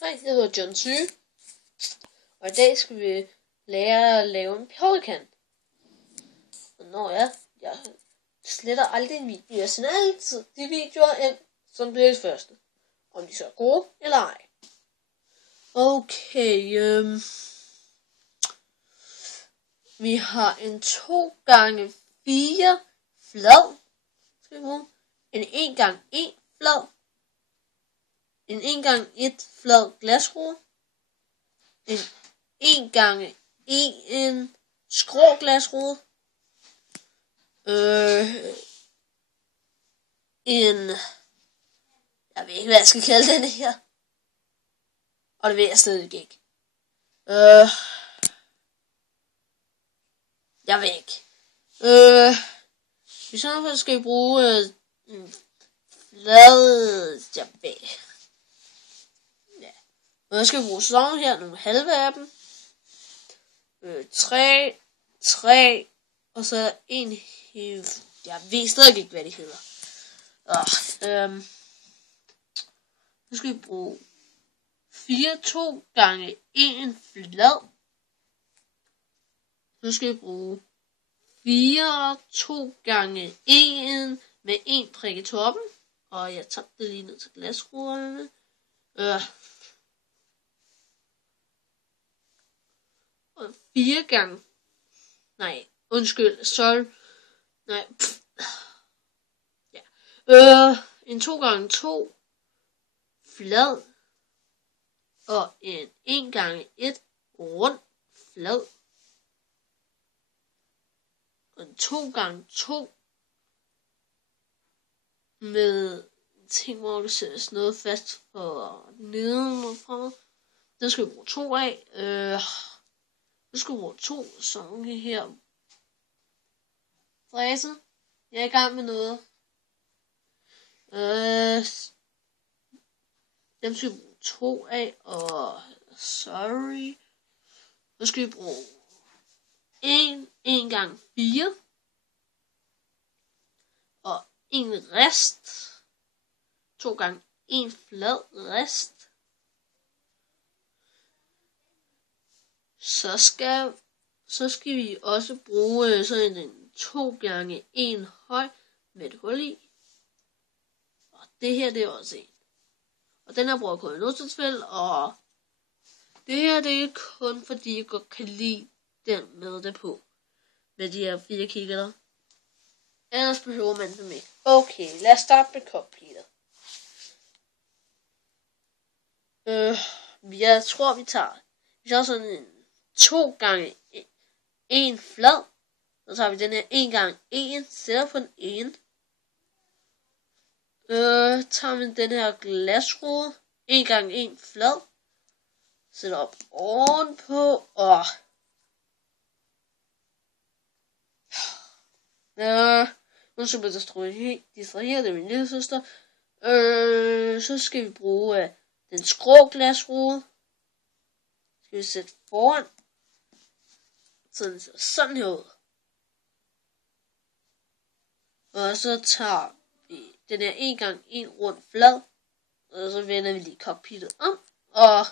Hej, jeg hedder John Syge, og i dag skal vi lære at lave en pelikan. Og når jeg sletter aldrig en video. Jeg sender altid de videoer ind, som bliver det første. Om de så er gode eller ej. Okay, vi har en 2x4 flad. En 1x1 flad. En 1x1 flad glasrude. En 1x1 skrå glasrude. Jeg ved ikke, hvad jeg skal kalde den her. Og det ved jeg stadig ikke. Jeg ved ikke. I sådan fald skal vi bruge en flad. Jeg ved. Ja. Og jeg skal bruge sådan her, nogle halve af dem. 3, og så en helt. Jeg ved stadig ikke, hvad det hedder. Nu skal vi bruge 4 2x1 flad. Nu skal vi bruge 4 2x1 med 1 prik i toppen. Og jeg tabte det lige ned til glasruderne. Og 4 gange. Nej, undskyld, sorry. Nej. Ja. En 2x2 flad. Og en 1x1 rund flad. Og en 2x2 med ting, hvor du sætter sådan noget fast for neden og fremad. Den skal vi bruge 2 af. Nu skal vi bruge 2 sådan her. Fræse. Jeg er i gang med noget. Dem skal vi bruge 2 af. Og sorry. Nu skal vi bruge 1x4. Og en rest. 2x1 flad rest. Så skal vi også bruge sådan en 2x1 høj med et hul i. Og det her, det er også en. Og den her bruger jeg kun i nødstilfælde, og det her, det er kun fordi jeg godt kan lide den med det på. Med de her 4 kigger. Ellers behøver man dem ikke. Okay, lad os starte med cockpittet. Jeg tror vi tager sådan en 2x1 flad. Så tager vi den her 1x1, sætter på den ene. Tager vi den her glasrude, 1x1 flad. Sætter op ovenpå, og nu skal vi distrahere, det er min lille søster. Så skal vi bruge den skrå glasrude. Skal vi sætte foran. Så den ser sådan her ud. Og så tager vi den her 1x1 rund flad. Og så vender vi lige cockpittet om. Og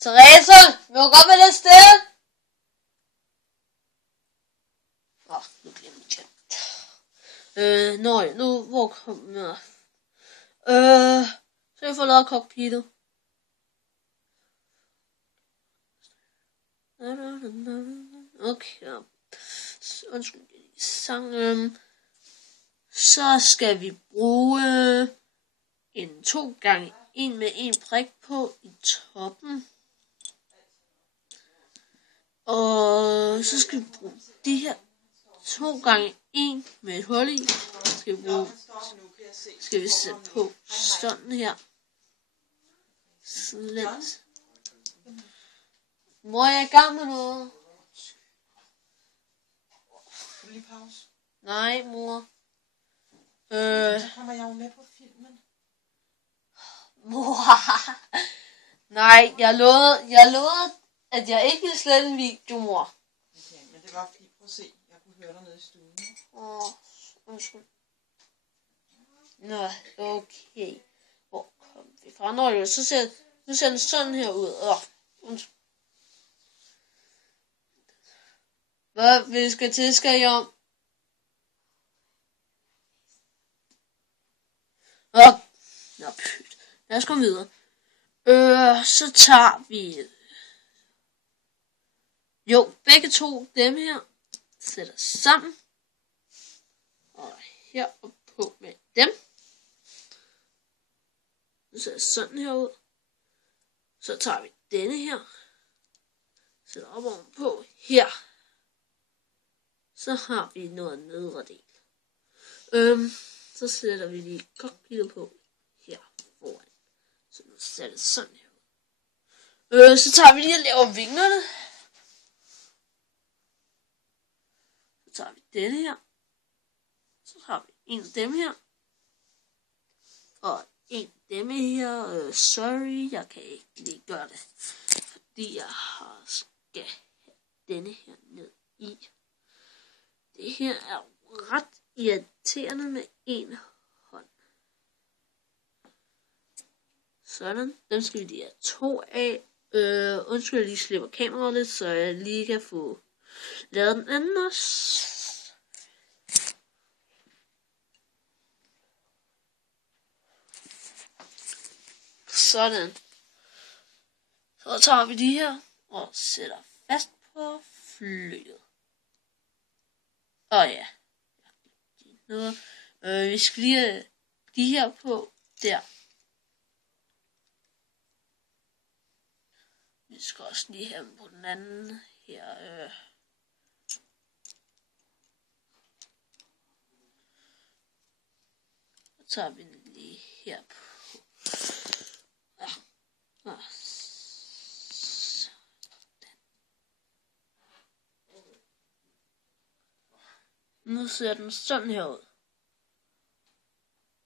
Therese, vil du godt med det sted? Nu glemte jeg. Nu, hvor kom jeg? Så jeg får lavet cockpittet. Okay. Undskyld, sang. Så skal vi bruge en 2x1 med 1 prik på i toppen. Og så skal vi bruge de her 2x1 med et hul i. Skal vi sætte på sådan her. Slet. Mor, jeg er i gang med noget. Lige pause. Nej, mor. Så kommer jeg jo med på filmen. Mor. Nej, jeg lovede, at jeg ikke ville slette en video, mor. Okay, men det var fordi, prøv at se, jeg kunne høre dig nede i stuen. Undskyld. Nå, okay. Hvor kom vi fra? Nå jo, nu ser den sådan her ud. Hvad vi skal til, skal I om? Nå, pyt. Lad os komme videre. Så tager vi... Jo, begge to dem her. Sætter sammen. Og her og på med dem. Nu ser det sådan her ud. Så tager vi denne her. Sætter op ovenpå her. Så har vi noget nedre del. Så sætter vi lige cockpittet på her foran. Så nu ser det sådan her ud. Så tager vi lige og laver vingerne. Så tager vi denne her. Så har vi en af dem her. Og en af dem her. Sorry, jeg kan ikke lige gøre det. Fordi jeg skal have denne her ned i. Det her er ret irriterende med en hånd. Sådan. Dem skal vi lige have 2 af. Undskyld, jeg lige slipper kameraet lidt, så jeg lige kan få lavet den anden også. Sådan. Så tager vi de her og sætter fast på flyet. Ja. Vi skal lige have de her på der. Vi skal også lige have dem på den anden her. Så tager vi den lige her på. Nu ser den sådan her ud.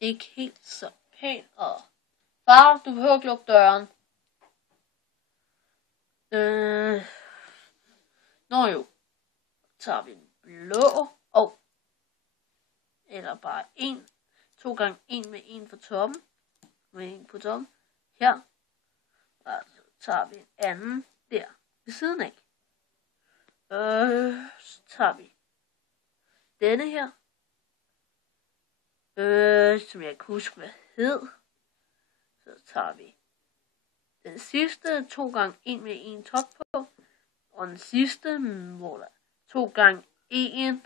Ikke helt så pæn. Og far, du behøver ikke lukke døren. Nå jo. Så tager vi en blå. Eller bare 2 gange 1 med 1 på toppen. Med 1 på toppen. Her. Og så tager vi en anden der ved siden af. Så tager vi denne her. Som jeg ikke husker hvad hed. Så tager vi den sidste 2 gange 1 med 1 top på. Og den sidste måler 2 gange 1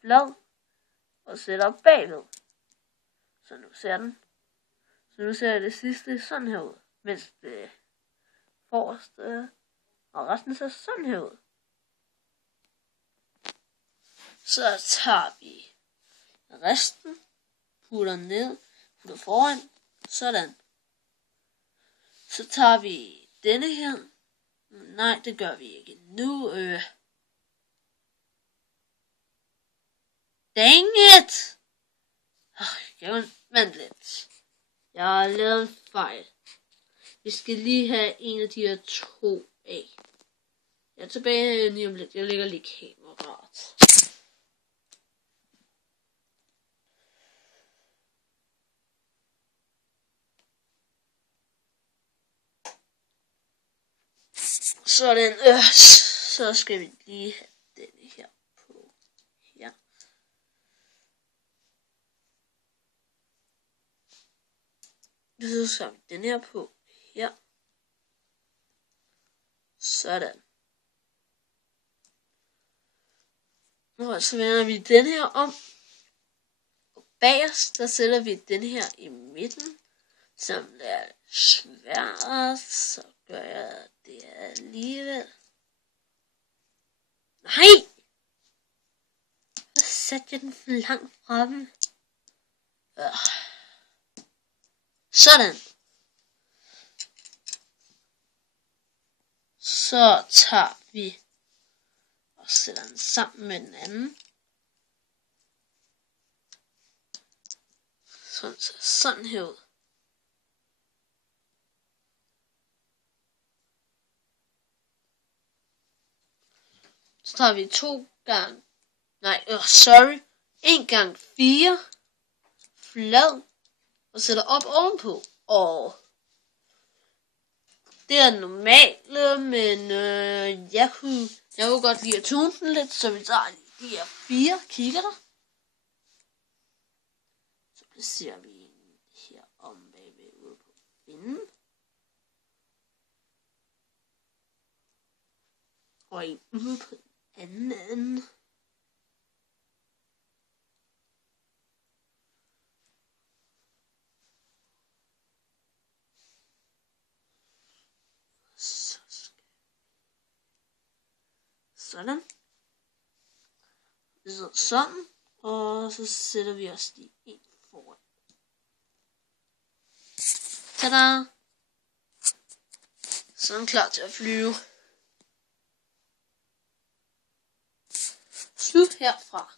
flad. Og sætter bagved. Så nu ser jeg det sidste sådan her ud. Mens det forreste og resten ser sådan her ud. Så tager vi resten, putter ned, putter foran, sådan. Så tager vi denne her. Nej, det gør vi ikke nu. Dang it! Vent lidt. Jeg har lavet en fejl. Vi skal lige have en af de her 2 af. Jeg er tilbage lige om lidt. Jeg lægger lige kameraet. Sådan. Så skal vi lige have denne her på her. Så skal vi den her på her. Sådan. Og så vender vi den her om. Og bagerst, der sætter vi den her i midten. Som er svært, så gør jeg det alligevel. Nej! Så satte jeg den for langt fremme. Sådan. Så tager vi og sætter den sammen med den anden. Sådan her ud. Så tager vi 2 gange. Nej, sorry. 1x4 flad og sætter op ovenpå. Og det er normalt, men jeg kunne godt lide at tune den lidt, så vi tager de her 4 kikkerter. Så placerer vi en her om bagved ude på vinden. Og en ude på den anden ende. Sådan. Sådan. Og så sætter vi også de en foran. Tada! Så er den klar til at flyve. Slut herfra.